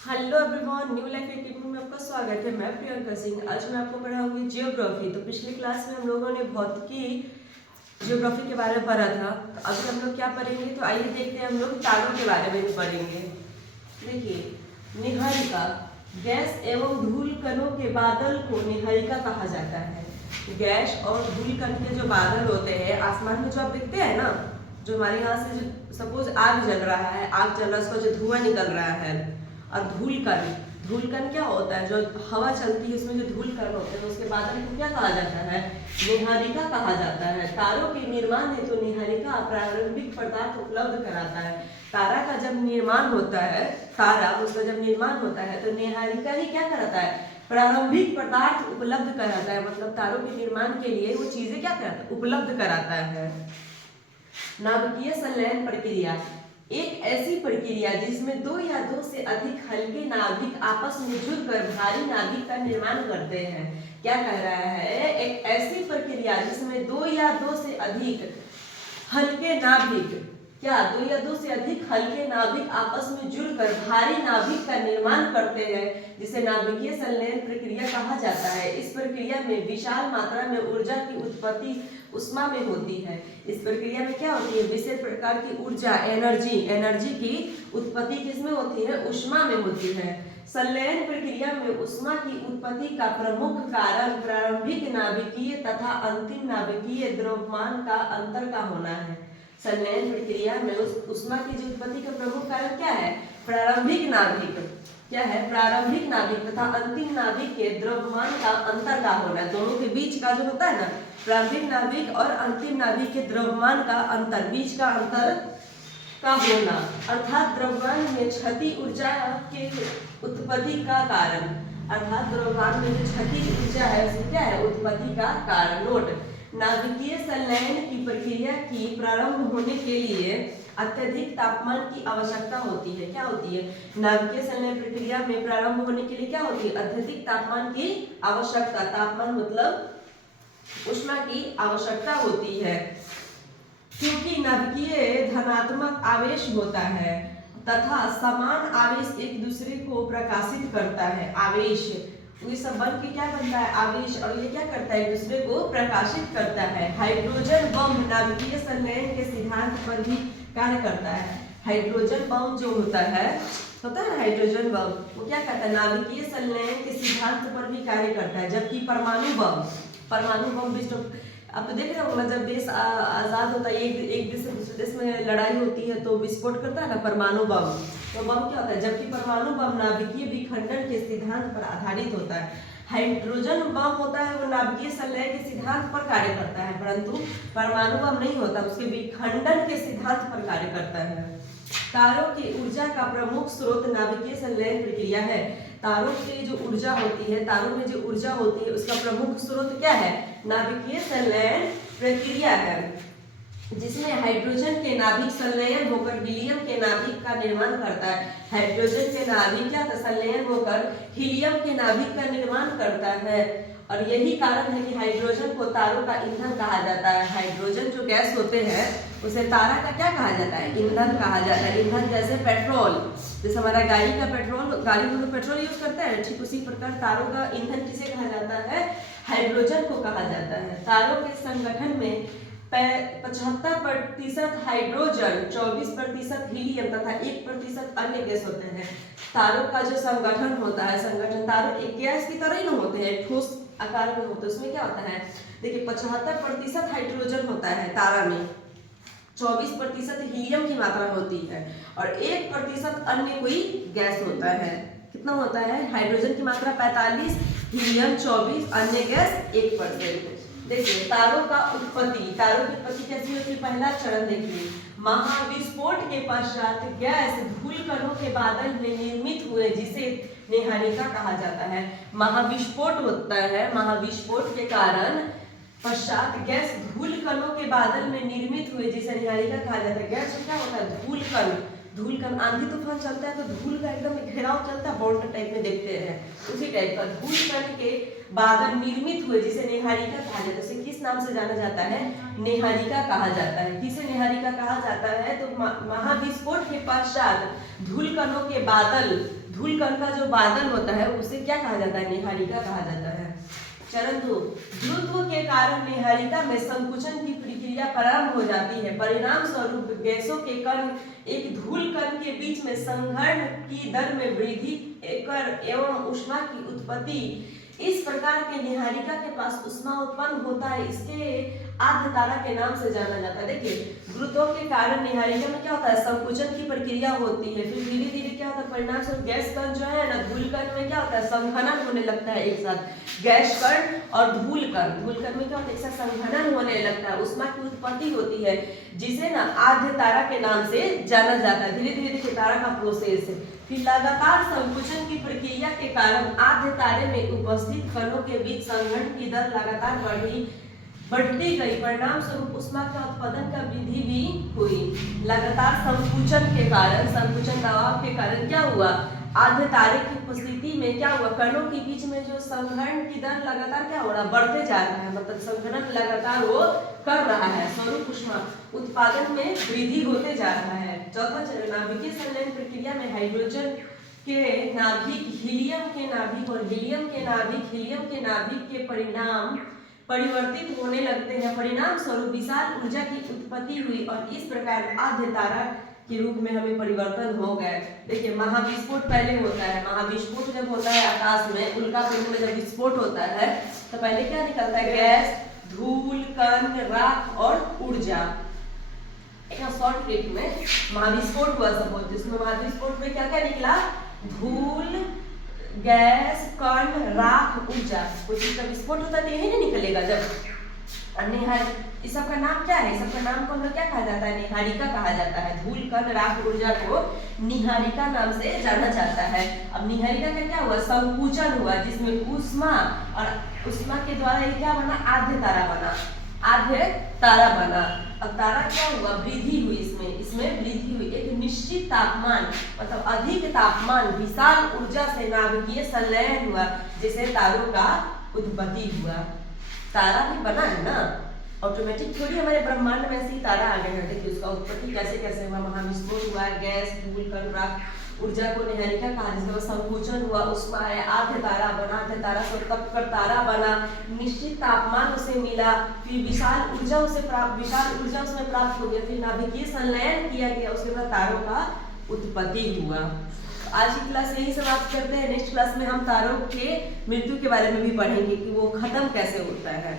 Hello everyone, new life academy में आपका स्वागत है। मैं प्रियंका सिंह। आज मैं आपको पढ़ाऊंगी जियोग्राफी। तो पिछली क्लास में हम लोगों ने भौतिकी जियोग्राफी के बारे में पढ़ा था। तो अभी हम लोग क्या पढ़ेंगे, तो आइए देखते हैं। हम लोग तारों के बारे में भी पढ़ेंगे। देखिए, निहारिका, गैस एवं धूल कणों के बादल को निहारिका कहा जाता है। गैस और धूल कण के जो बादल होते हैं आसमान में, जो आप देखते हैं ना, जो हमारे यहाँ से जो सपोज आग जल रहा है, आग जल रहा है, उसका जो धुआं निकल रहा है। और धूल कण क्या होता है, जो हवा चलती है उसमें जो धूल कण होते हैं उसके बादल को क्या कहा जाता है, निहारिका कहा जाता है। तारों के निर्माण हेतु निहारिका प्रारंभिक पदार्थ उपलब्ध कराता है। तारा का जब निर्माण होता है, तारा उसका जब निर्माण होता है तो निहारिका ही क्या कराता है, प्रारंभिक पदार्थ उपलब्ध कराता है। मतलब तारों के निर्माण के लिए वो चीजें क्या कराता है, उपलब्ध कराता है। नाभिकीय संलयन प्रक्रिया एक ऐसी प्रक्रिया जिसमें दो या दो से अधिक हल्के नाभिक आपस में जुड़कर भारी नाभिक का निर्माण करते हैं। क्या कह रहा है, एक ऐसी प्रक्रिया जिसमें दो या दो से अधिक हल्के नाभिक, क्या दो या दो से अधिक हल्के नाभिक आपस में जुड़कर भारी नाभिक का निर्माण करते हैं, जिसे नाभिकीय संलयन प्रक्रिया कहा जाता है। इस प्रक्रिया में विशाल मात्रा में ऊर्जा की उत्पत्ति उष्मा में होती है। इस प्रक्रिया में क्या होती है, विशेष प्रकार की ऊर्जा, एनर्जी की उत्पत्ति किसमें होती है, उष्मा में होती है। संलयन प्रक्रिया में उष्मा की उत्पत्ति का प्रमुख कारण प्रारंभिक नाभिकीय तथा अंतिम नाभिकीय द्रव्यमान का अंतर का होना है। संलयन प्रक्रिया में उष्मा की जो उत्पत्ति का प्रमुख कारण क्या है, प्रारंभिक नाभिक, क्या है, प्रारंभिक नाभिक तथा अंतिम नाभिक के द्रव्यमान का अंतर का होना है। दोनों के बीच का जो होता है ना, प्रारंभिक नाभिक और अंतिम नाभिक के द्रव्यमान का अंतर, बीच का अंतर का होना, अर्थात द्रव्यमान में क्षति ऊर्जा के उत्पत्ति का कारण, अर्थात द्रव्यमान में जो क्षति ऊर्जा है उसमें क्या है, उत्पत्ति का कारण। नोट, नाभिकीय संलयन की प्रक्रिया की प्रारंभ होने के लिए अत्यधिक तापमान की आवश्यकता होती है। क्या होती है, नाभिकीय संलयन प्रक्रिया में प्रारंभ होने के लिए क्या होती है, अत्यधिक तापमान की आवश्यकता। तापमान मतलब उष्मा की आवश्यकता होती है, क्योंकि नाभिकीय धनात्मक आवेश होता है तथा समान आवेश एक दूसरे को प्रकाशित करता है। आवेश ये सब बन के क्या बनता है, आवेश, और ये क्या करता है, एक दूसरे को प्रकाशित करता है। हाइड्रोजन बम नाभिकीय संलयन के सिद्धांत पर भी कार्य करता है। हाइड्रोजन बम जो होता है ना, हाइड्रोजन बम वो क्या करता है, नाभिकीय संलयन के सिद्धांत पर भी कार्य करता है। जबकि परमाणु बम विस्फोट, अब तो देख रहे हो, जब देश आजाद होता है, एक देश से दूसरे देश में लड़ाई होती है तो विस्फोट करता है ना परमाणु बम। तो बम क्या होता है, जबकि परमाणु बम नाभिकीय विखंडन के सिद्धांत पर आधारित होता है। हाइड्रोजन बम होता है वो नाभिकीय संलयन के सिद्धांत पर कार्य करता है, परंतु परमाणु बम नहीं होता, उसके विखंडन के सिद्धांत पर कार्य करता है। तारों की ऊर्जा का प्रमुख स्रोत नाभिकीय संलयन प्रक्रिया है। तारों की जो ऊर्जा होती है, तारों में जो ऊर्जा होती है उसका प्रमुख स्रोत क्या है, नाभिकीय संलयन प्रक्रिया है, जिसमें हाइड्रोजन के नाभिक संलयन होकर हीलियम के नाभिक का निर्माण करता है। हाइड्रोजन के नाभिक क्या संलयन होकर हीलियम के नाभिक का निर्माण करता है, और यही कारण है कि हाइड्रोजन को तारों का ईंधन कहा जाता है। हाइड्रोजन जो गैस होते हैं उसे तारा का क्या कहा जाता है, ईंधन कहा जाता है। ईंधन जैसे पेट्रोल, जैसे हमारा गाड़ी का पेट्रोल, गाड़ी में तो पेट्रोल यूज करते हैं, ठीक उसी प्रकार तारों का ईंधन किसे कहा जाता है, हाइड्रोजन को कहा जाता है। तारों के संगठन में 75% हाइड्रोजन, 24% हीलियम तथा 1% अन्य गैस होते हैं। तारों का जो संगठन होता है, तारों एक गैस की तरह ही ना होते हैं, ठोस आकार में होते हैं। उसमें क्या होता है, देखिए 75% हाइड्रोजन होता है तारा में, 24% हीलियम की मात्रा होती है, और 1% अन्य कोई गैस होता है। कितना होता है, हाइड्रोजन की मात्रा 45, हीलियम 24, अन्य गैस 1%। देखिए तारों का उत्पत्ति, तारों की उत्पत्ति कैसी होती है, पहला चरण देखिए, महाविस्फोट के पश्चात गैस धूल कणों के बादल में निर्मित हुए, जिसे निहारिका कहा जाता है। महाविस्फोट होता है, महाविस्फोट के कारण पश्चात गैस धूल कणों के बादल में निर्मित हुए, जिसे निहारिका कहा जाता है। गैस क्या होता है, धूल कण, आंधी तूफान चलता है तो धूल का एकदम घेराव चलता है, बाउंड टाइप में देखते हैं, उसी टाइप का धूल कण के बादल निर्मित हुए, जिसे निहारिका कहा जाता है। उसे किस नाम से जाना जाता है, निहारिका कहा जाता है। किसे निहारिका कहा जाता है, तो महाविस्फोट के पश्चात धूल कणों के बादल, धूल कण का जो बादल होता है उसे क्या कहा जाता है? नीहारिका कहा जाता है। चरण 2, गुरुत्व के कारण नीहारिका में संकुचन की प्रक्रिया प्रारंभ हो जाती है। परिणाम स्वरूप गैसों के कण एक धूल कण के बीच में संघनन की दर में वृद्धि एवं ऊष्मा की उत्पत्ति। इस प्रकार के नीहारिका के पास ऊष्मा उत्पन्न होता है, इसके आद्य तारा के नाम से जाना जाता है। देखिए, गुरुत्व के कारण नीहारिका में क्या होता है? संकुचन की प्रक्रिया होती है, फिर धीरे धीरे क्या होता है? परिणाम स्वरूप गैस कण जो है ना, धूल कण में क्या होता है? संघनन होने लगता है एक साथ। गैस कण और धूल कण में क्या होता है? एक साथ संघनन होने लगता है, ऊष्मा की उत्पत्ति होती है, जिसे ना आद्य तारा के नाम से जाना जाता है। धीरे धीरे देखिए तारा का प्रोसेस है। फिर लगातार संकुचन की प्रक्रिया के कारण आद्य तारे में उपस्थित कणों के बीच संघनन की दर लगातार बढ़ती गई। परिणाम स्वरूप ऊष्मा का उत्पादन का वृद्धि भी हुई। लगातार संकुचन के कारण, संकुचन दबाव के कारण क्या हुआ? आद्य तारे की उपस्थिति में क्या हुआ? कणों के बीच में जो संघनन की दर लगातार क्या हो रहा? बढ़ते जा रहा है, मतलब संघनन लगातार वो कर रहा है, स्वरूप ऊष्मा उत्पादन में वृद्धि होते जा रहा है। चौथा चरण, नाभिकीय संलयन प्रक्रिया में हाइड्रोजन के नाभिक हीलियम के नाभिक और हीलियम के नाभिक हीलियम के नाभिक के परिणाम परिवर्तित होने लगते हैं। परिणाम स्वरूप विशाल ऊर्जा की उत्पत्ति हुई और इस प्रकार आद्य तारा के रूप में हमें परिवर्तन हो गए। देखिए, महाविस्फोट पहले होता है। महाविस्फोट जब होता है आकाश में, उल्का पिंड में जब विस्फोट होता है तो पहले क्या निकलता है? गैस, धूल कण, राख और ऊर्जा। एक शॉर्ट ट्रिप में महाविस्फोट हुआ सपोज, जिसमें महाविस्फोट में क्या क्या निकला? धूल, गैस, कण, राख, ऊर्जा। कोई चीज का विस्फोट होता है तो यही नहीं निकलेगा। जब इस सब का नाम क्या है? इस सब का नाम को हम लोग क्या कहा जाता है? नीहारिका कहा जाता है। धूल कण राख ऊर्जा को नीहारिका नाम से जाना जाता है। अब नीहारिका का क्या हुआ? संकुचन हुआ, जिसमें ऊष्मा और ऊष्मा के द्वारा ये क्या बना? आद्य तारा बना। आद्य तारा बना। अब तारा क्या हुआ? वृद्धि हुई, इसमें वृद्धि हुई। एक निश्चित तापमान, मतलब अधिक तापमान, विशाल ऊर्जा से नाभिकीय संलयन हुआ, जिससे तारों का उत्पत्ति हुआ। तारा भी बना है ना, ऑटोमेटिक थोड़ी हमारे ब्रह्मांड में से ही तारा आ गए हैं। देखिए उसका उत्पत्ति कैसे कैसे हुआ। महाविस्फोट हुआ, गैस, धूल कण, राख, ऊर्जा को नीहारिका कहा, जिसका संकुचन हुआ, ऊष्मा आया, आद्य तारा बना, आद्य तारा से तप कर तारा बना, निश्चित तापमान उसे मिला, फिर विशाल ऊर्जा उसमें प्राप्त हो गया, फिर नाभिकीय संलयन किया गया, उसके बाद तारों का उत्पत्ति हुआ। आज की क्लास यही समाप्त करते हैं। नेक्स्ट क्लास में हम तारों के मृत्यु के बारे में भी पढ़ेंगे कि वो खत्म कैसे होता है।